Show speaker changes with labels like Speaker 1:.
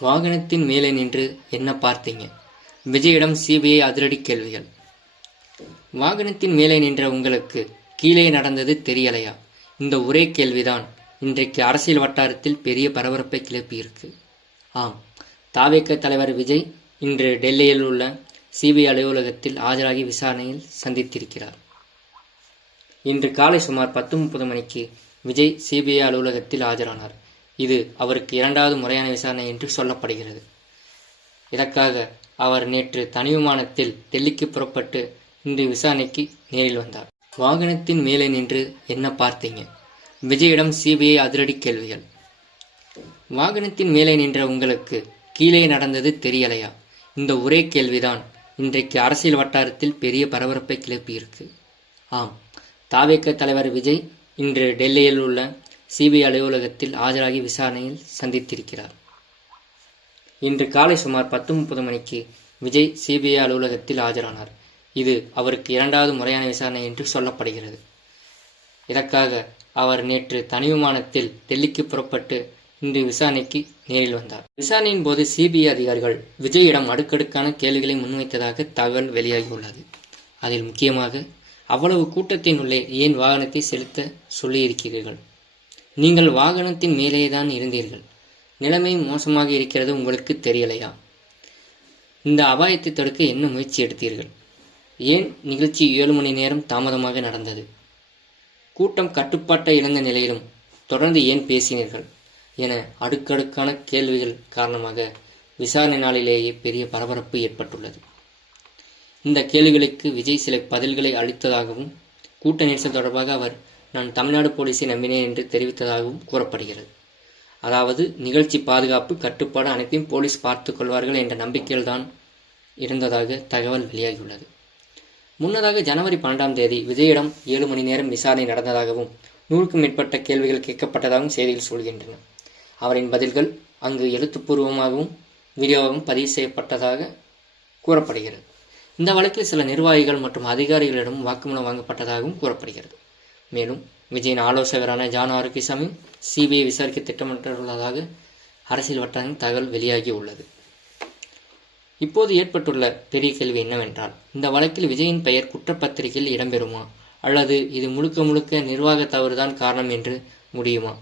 Speaker 1: வாகனத்தின் மேலே நின்று என்ன பார்த்தீங்க? விஜயிடம் சிபிஐ அதிரடி கேள்விகள். வாகனத்தின் மேலே நின்ற உங்களுக்கு கீழே நடந்தது தெரியலையா? இந்த ஒரே கேள்விதான். இன்றைக்கு அரசியல் வட்டாரத்தில் பெரிய பரபரப்பை கிளப்பியிருக்கு. ஆம். தாவேக்க தலைவர் விஜய் இன்று டெல்லியில் உள்ள சிபிஐ அலுவலகத்தில் ஆஜராகி விசாரணையில் சந்தித்திருக்கிறார். இன்று காலை சுமார் பத்து முப்பது மணிக்கு விஜய் சிபிஐ அலுவலகத்தில் ஆஜரானார். இது அவருக்கு இரண்டாவது முறையான விசாரணை என்று சொல்லப்படுகிறது. இதற்காக அவர் நேற்று தனி விமானத்தில் டெல்லிக்கு புறப்பட்டு இன்று விசாரணைக்கு நேரில் வந்தார். வாகனத்தின் மேலே நின்று என்ன பார்த்தீங்க? விஜயிடம் சிபிஐ அதிரடி கேள்விகள். வாகனத்தின் மேலே நின்ற உங்களுக்கு கீழே நடந்தது தெரியலையா? இந்த ஒரே கேள்விதான் இன்றைக்கு அரசியல் வட்டாரத்தில் பெரிய பரபரப்பை கிளப்பியிருக்கு. ஆம் தாவேக்க தலைவர் விஜய் இன்று டெல்லியில் உள்ள சிபிஐ அலுவலகத்தில் ஆஜராகி விசாரணையில் சந்தித்திருக்கிறார். இன்று காலை சுமார் பத்து முப்பது மணிக்கு விஜய் சிபிஐ அலுவலகத்தில் ஆஜரானார். இது அவருக்கு இரண்டாவது முறையான விசாரணை என்று சொல்லப்படுகிறது. இதற்காக அவர் நேற்று தனி விமானத்தில் டெல்லிக்கு புறப்பட்டு இன்று விசாரணைக்கு நேரில் வந்தார். விசாரணையின் போது சிபிஐ அதிகாரிகள் விஜயிடம் அடுக்கடுக்கான கேள்விகளை முன்வைத்ததாக தகவல் வெளியாகியுள்ளது. அதில் முக்கியமாக அவ்வளவு கூட்டத்தின் உள்ளே ஏன் வாகனத்தை செலுத்த சொல்லியிருக்கிறீர்கள்? நீங்கள் வாகனத்தின் மேலேதான் இருந்தீர்கள். நிலைமை மோசமாக இருக்கிறது உங்களுக்கு தெரியலையா? இந்த அபாயத்தை தடுக்க என்ன முயற்சி எடுத்தீர்கள்? ஏன் நிகழ்ச்சி ஏழு மணி நேரம் தாமதமாக நடந்தது? கூட்டம் கட்டுப்பாட்டை இழந்த நிலையிலும் தொடர்ந்து ஏன் பேசினீர்கள்? என அடுக்கடுக்கான கேள்விகள் காரணமாக விசாரணை நாளிலேயே பெரிய பரபரப்பு ஏற்பட்டுள்ளது. இந்த கேள்விகளுக்கு விஜய் சில பதில்களை அளித்ததாகவும் கூட்ட நெரிசல் தொடர்பாக அவர் நான் தமிழ்நாடு போலீஸை நம்பினேன் என்று தெரிவித்ததாகவும் கூறப்படுகிறது. அதாவது நிகழ்ச்சி பாதுகாப்பு கட்டுப்பாடு அனைத்தையும் போலீஸ் பார்த்துக் கொள்வார்கள் என்ற நம்பிக்கையில்தான் இருந்ததாக தகவல் வெளியாகியுள்ளது. முன்னதாக ஜனவரி பன்னெண்டாம் தேதி விஜயிடம் ஏழு மணி நேரம் விசாரணை நடந்ததாகவும் நூறுக்கும் மேற்பட்ட கேள்விகள் கேட்கப்பட்டதாகவும் செய்திகள் சொல்கின்றன. அவரின் பதில்கள் அங்கு எழுத்துப்பூர்வமாகவும் வீடியோவாகவும் பதிவு செய்யப்பட்டதாக கூறப்படுகிறது. இந்த வழக்கில் சில நிர்வாகிகள் மற்றும் அதிகாரிகளிடம் வாக்குமூலம் வாங்கப்பட்டதாகவும் கூறப்படுகிறது. மேலும் விஜயின் ஆலோசகரான ஜான் ஆரோக்கியசாமி சிபிஐ விசாரிக்க திட்டமிட்டுள்ளதாக அரசியல் வட்டாரங்கள் தகவல் வெளியாகி உள்ளது இப்போது ஏற்பட்டுள்ள பெரிய கேள்வி என்னவென்றால் இந்த வழக்கில் விஜயின் பெயர் குற்றப்பத்திரிகையில் இடம்பெறுமா? அல்லது இது முழுக்க முழுக்க நிர்வாக தவறுதான் காரணம் என்று முடியுமா?